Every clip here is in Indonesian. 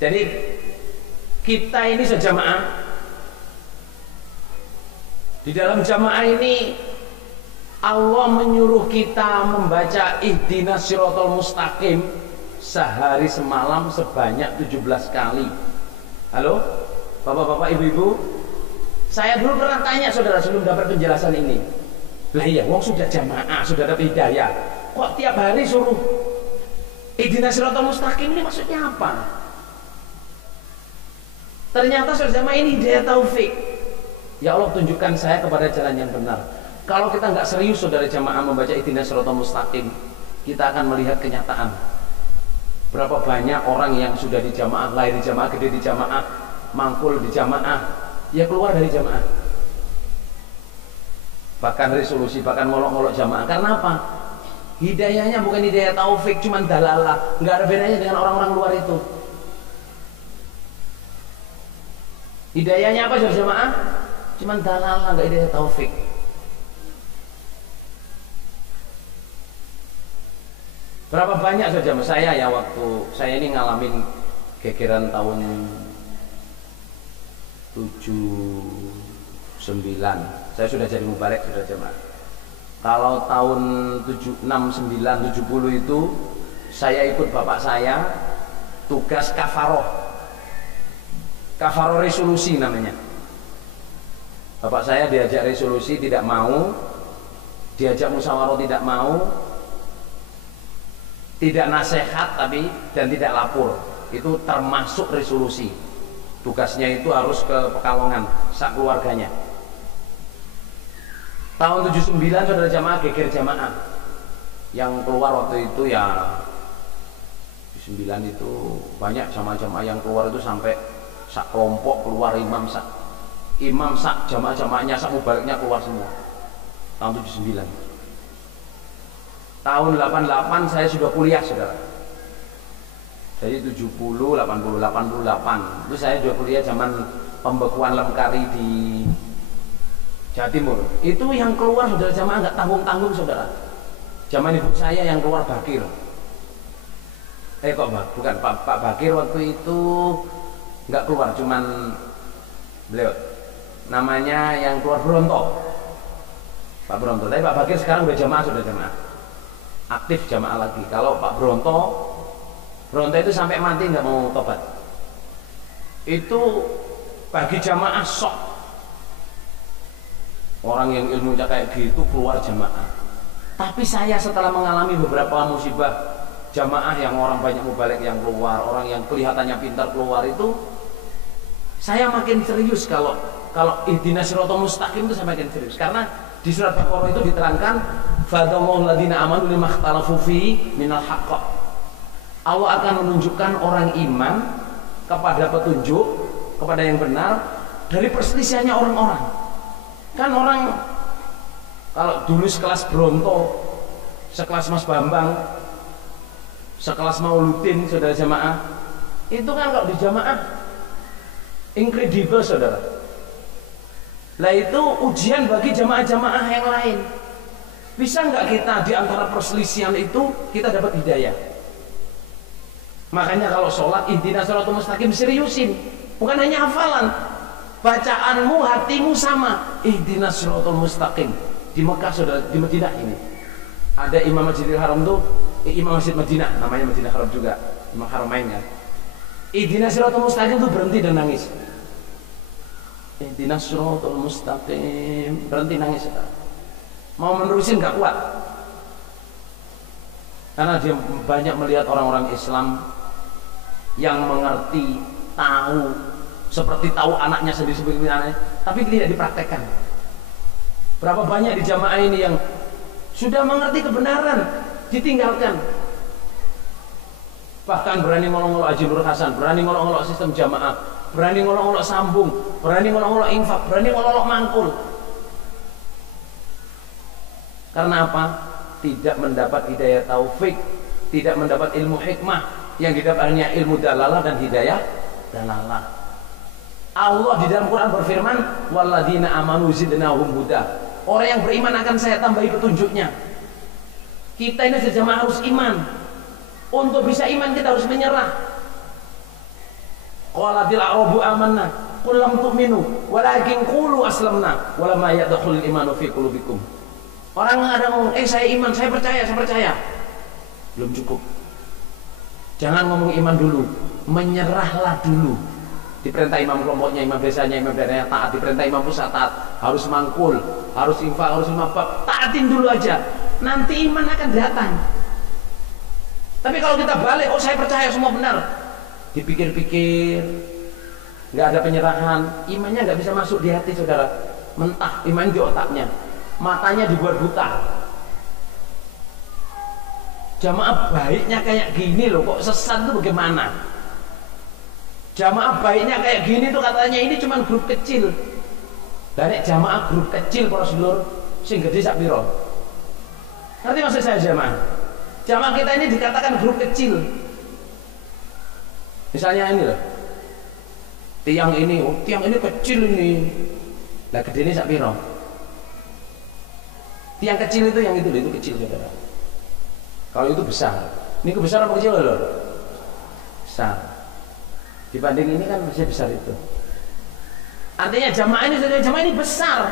Jadi kita ini sejamaah, di dalam jamaah ini Allah menyuruh kita membaca ihdinas siratal mustaqim sehari semalam sebanyak 17 kali. Halo bapak-bapak, ibu-ibu, saya dulu pernah tanya saudara sebelum dapat penjelasan ini, lah iya wong sudah jamaah, sudah dapat hidayah, kok tiap hari suruh ihdinas siratal mustaqim, ini maksudnya apa? Ternyata saudara jamaah ini hidayah taufik. Ya Allah, tunjukkan saya kepada jalan yang benar. Kalau kita nggak serius saudara jamaah membaca ihdinas siratal mustaqim, kita akan melihat kenyataan. Berapa banyak orang yang sudah di jamaah, lahir di jamaah, gede di jamaah, mangkul di jamaah, ya keluar dari jamaah. Bahkan resolusi, bahkan ngolok-ngolok jamaah. Karena apa? Hidayahnya bukan hidayah taufik, cuman dalalah. Nggak ada bedanya dengan orang-orang luar itu. Hidayahnya apa saudara jamaah? Cuman dalalah, nggak hidayah taufik. Berapa banyak saja saya ya, waktu saya ini ngalamin gegeran tahun 79, saya sudah jadi mubalek sudah jemaah. Kalau tahun 69, 70 itu saya ikut bapak saya tugas kafaroh resolusi namanya. Bapak saya diajak resolusi tidak mau, diajak musyawarah tidak mau, tidak nasihat tapi dan tidak lapor. Itu termasuk resolusi. Tugasnya itu harus ke Pekalongan sak keluarganya. Tahun 79 saudara jamaah geger jamaah. Yang keluar waktu itu ya 9 itu banyak jamaah-jamaah yang keluar itu sampai sak kelompok keluar, imam sak jamaah-jamaahnya sak mubaraknya keluar semua. Tahun 79. Tahun 88 saya sudah kuliah saudara. Jadi 70, 80, 88 itu saya sudah kuliah zaman pembekuan Lemkari di Jawa Timur. Itu yang keluar saudara jamaah nggak tanggung-tanggung saudara. Zaman ibu saya yang keluar Bakir. Bukan Pak Bakir waktu itu nggak keluar, cuman beliau namanya yang keluar Bronto, Pak Bronto. Tapi Pak Bakir sekarang udah jamaah, sudah jamaah aktif jamaah lagi. Kalau Pak Bronto itu sampai mati nggak mau tobat. Itu bagi jamaah sok. Orang yang ilmunya kayak gitu keluar jamaah. Tapi saya setelah mengalami beberapa musibah jamaah yang orang banyak mubalek yang keluar, orang yang kelihatannya pintar keluar itu, saya makin serius kalau ihdinas siratal mustaqim itu saya makin serius. Karena di surat Baqarah itu diterangkan fadamul ladina amanu limakhtalafu fi minal haqq. Allah akan menunjukkan orang iman kepada petunjuk, kepada yang benar dari perselisihannya orang-orang. Kan orang kalau dulu sekelas Bronto, sekelas Mas Bambang, sekelas Mauludin saudara jamaah, itu kan kalau di jamaah incredible saudara. Lah itu ujian bagi jamaah-jamaah yang lain. Bisa nggak kita di antara perselisihan itu kita dapat hidayah? Makanya kalau sholat ihdinas siratal mustaqim seriusin, bukan hanya hafalan, bacaanmu, hatimu sama. Ihdinas siratal mustaqim. Di Mekah saudara, di Madinah ini ada Imam Masjidil Haram tuh, Imam Masjid Madinah, namanya Madinah Haram juga, Imam Haramain ya. Ihdinas siratal mustaqim tuh berhenti dan nangis. Ihdinas siratal mustaqim, berhenti nangis saudara. Mau menerusin nggak kuat. Karena dia banyak melihat orang-orang Islam yang mengerti, tahu, seperti tahu anaknya sendiri seperti anaknya, tapi tidak dipraktekkan. Berapa banyak di jamaah ini yang sudah mengerti kebenaran, ditinggalkan. Bahkan berani ngolok-ngolok Haji Nur Hasan, berani ngolok-ngolok sistem jamaah, berani ngolok-ngolok sambung, berani ngolok-ngolok infak, berani ngolok-ngolok mangkul. Karena apa? Tidak mendapat hidayah taufik, tidak mendapat ilmu hikmah, yang didapat hanya ilmu dalalah dan hidayah dalalah. Allah di dalam Quran berfirman, walladzina amanu zidnahum huda. Orang yang beriman akan saya tambahi petunjuknya. Kita ini sejamaah harus iman. Untuk bisa iman kita harus menyerah. Qalatil a'rabu amanna qul lam tu'minu walakin qulu aslamna walamma yadkhulul imanu fi qulubikum. Orang ada ngomong, saya iman, saya percaya. Belum cukup. Jangan ngomong iman dulu, menyerahlah dulu. Diperintah imam kelompoknya, imam desanya, imam daerahnya taat, diperintah imam pusat taat, harus mangkul, harus infak, harus imabab, taatin dulu aja. Nanti iman akan datang. Tapi kalau kita balik, saya percaya semua benar, dipikir-pikir, nggak ada penyerahan, imannya nggak bisa masuk di hati saudara, mentah iman di otaknya, matanya dibuat buta. Jamaah baiknya kayak gini loh, kok sesat itu bagaimana? Jamaah baiknya kayak gini tuh katanya ini cuma grup kecil. Dari jamaah grup kecil para sedulur, sing gede sak piro? Ngerti maksud saya jamaah? Jamaah kita ini dikatakan grup kecil. Misalnya ini loh, tiang ini kecil ini, lah gede ini sak piro? Tiang kecil itu yang itu kecil saudara. Kalau itu besar, ini besar apa kecil loh? Besar. Dibanding ini kan masih besar itu. Artinya jamaah ini besar,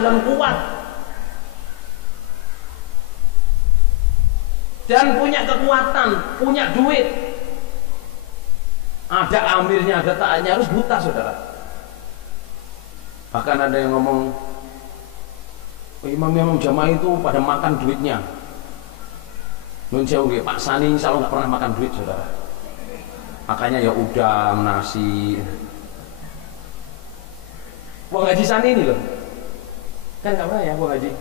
dan kuat, dan punya kekuatan, punya duit. Ada amirnya, ada taatnya, harus buta saudara. Bahkan ada yang ngomong, imam jamaah itu pada makan duitnya. Nun sewu nggih, Pak Sani insyaallah nggak pernah makan duit saudara. Makanya ya udang, nasi. Buang Haji Sani ini loh, kan nggak pernah ya Buang Haji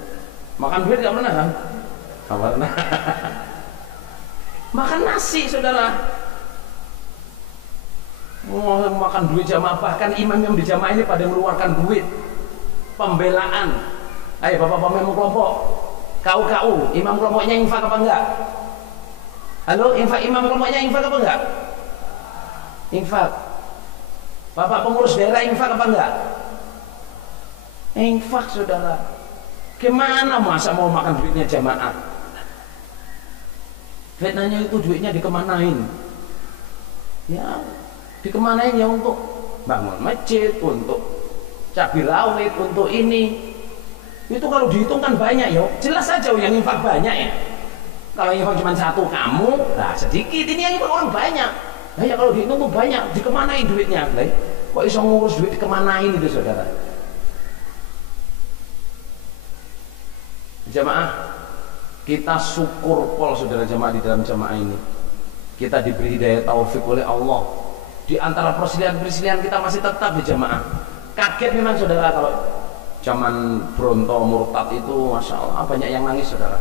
makan duit, nggak pernah kan? Nggak pernah. Makan nasi saudara. Mau makan duit jamaah, bahkan imam yang di jamaah ini pada mengeluarkan duit pembelaan. Ayo bapak-bapak imam kelompok, KU, imam kelompoknya infak apa enggak? Halo, imam kelompoknya infak apa enggak? Infak. Bapak pengurus daerah infak apa enggak? Infak saudara. Gimana masa mau makan duitnya jamaah? Fitnahnya itu duitnya dikemanain? Ya, dikemanain ya untuk bangun masjid, untuk cabai rawit, untuk ini. Itu kalau dihitung kan banyak ya, jelas saja yang infak banyak ya. Kalau infak cuma satu kamu, nah sedikit, ini yang infak orang banyak. Nah ya kalau dihitung tuh banyak, dikemanain duitnya? Nah, kok bisa ngurus duit dikemanain itu saudara? Jamaah, kita syukur pol saudara jamaah di dalam jamaah ini. Kita diberi hidayah taufik oleh Allah. Di antara persilihan kita masih tetap di jamaah. Kaget memang saudara kalau zaman Bronto murtad itu, masya Allah banyak yang nangis saudara.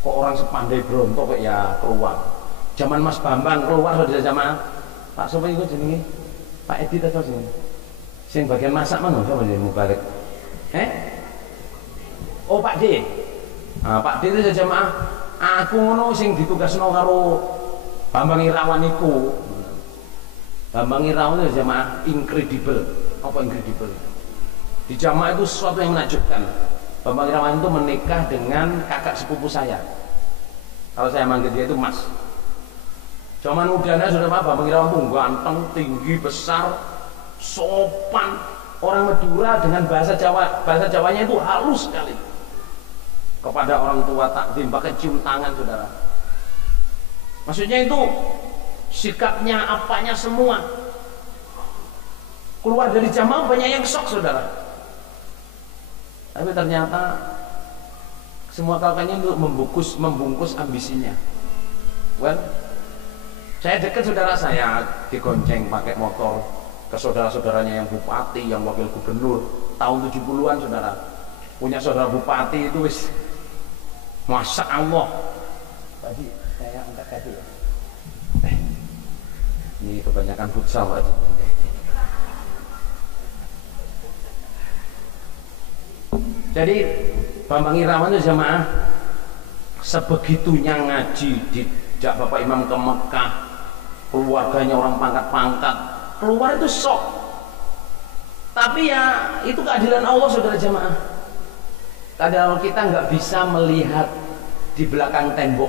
Kok orang sepandai Bronto kok ya keluar. Zaman Mas Bambang keluar saudara jamaah. Pak Sopo itu jenenge Pak Edi atau sing bagian masak mana coba jadi Mubarak. Oh Pak D. Nah, Pak D itu jamaah. Aku ngono sing ditugasno karo Bambang Irawan iku. Bambang Irawan itu jamaah incredible. Apa incredible? Di jamaah itu sesuatu yang menakjubkan. Bambang Irawan itu menikah dengan kakak sepupu saya. Kalau saya manggil dia itu Mas. Zaman mudanya sudah Bambang Irawan itu ganteng, tinggi, besar, sopan. Orang Madura dengan bahasa Jawanya itu halus sekali. Kepada orang tua takdim, bahkan cium tangan saudara. Maksudnya itu sikapnya, apanya semua. Keluar dari jamaah banyak yang shock saudara. Tapi ternyata semua kawannya untuk membungkus ambisinya. Well, saya dekat saudara saya digonceng pakai motor ke saudara-saudaranya yang bupati, yang wakil gubernur tahun 70-an saudara. Punya saudara bupati itu wis masya Allah. Tadi saya angkat kaki ya. Ini kebanyakan futsal aja. Jadi Bambang Irawan itu jamaah sebegitunya ngaji dijak Bapak Imam ke Mekah, keluarganya orang pangkat-pangkat, keluar itu shock. Tapi ya itu keadilan Allah saudara jamaah. Kadang kita nggak bisa melihat di belakang tembok.